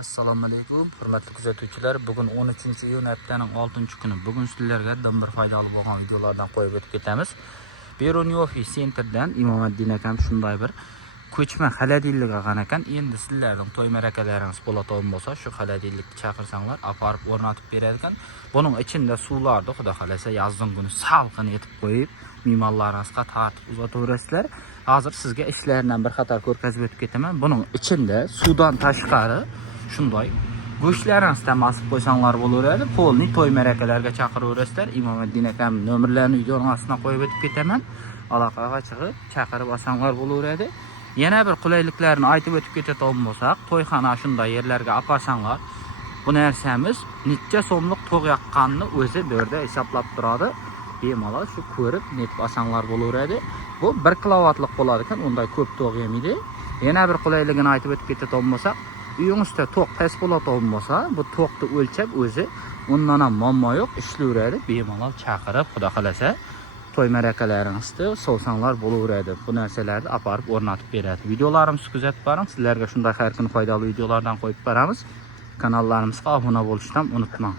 Assalomu alaykum, hurmatli kuzatuvchilar. Bugun 13-iyun haftaning 6-kuni. Bugun sizlarga bir foydali bo'lgan videolardan qo'yib o'tib ketamiz. Beronyofi Centerdan Imomaddin akam shunday bir ko'chma xolodilnik olgan ekan. Endi sizlarning to'y marakalaringiz bo'ladigan bo'lsa, shu xolodilnikni chaqirsanglar, aparib o'rnatib berar ekan. Buning ichida suvlarni xudo xolasa yozning kuni salqin etib qo'yib, mehmonlaringizga tartib uzataverasizlar. Hozir sizga ishlardan bir qator ko'rsatib o'tib ketaman. Buning ichida suvdan tashqari shunday go'shtlaringizdan masib qo'ysanglar bo'laveradi. Polni to'y marakalarga chaqiraverasizlar. Imomaddin akam nomerlarini videoning ostiga qo'yib o'tib ketaman. Aloqaga chiqib chaqirib olsanglar bo'laveradi. Yana bir qulayliklarni aytib o'tib ketadigan bo'lsak, to'yxona shunday yerlarga aparsanglar, bu narsamiz necha so'mlik to'q yaqqanini o'zi bu yerda hisoblab turadi. Bemalol shu ko'rib net olsanglar bo'laveradi. Bu 1 kilovatlik bo'ladi ekan, unday ko'p to'q yemaydi. Yana bir qulayligini aytib o'tib ketadigan bo'lsak, uyingizda to'q past bo'ladigan bo'lsa, bu to'qni o'lchab o'zi undan ham muammo yo'q, ishlayveradi. Bemalol chaqirib, xudo xolasa to'y marakalaringizda sovsanglar bo'laveradi. Bu narsalarni aparib o'rnatib beradi. Videolarimizni kuzatib boring. Sizlarga shunday har kuni foydali videolardan qo'yib beramiz. Kanallarimizga obuna bo'lishdan unutmang.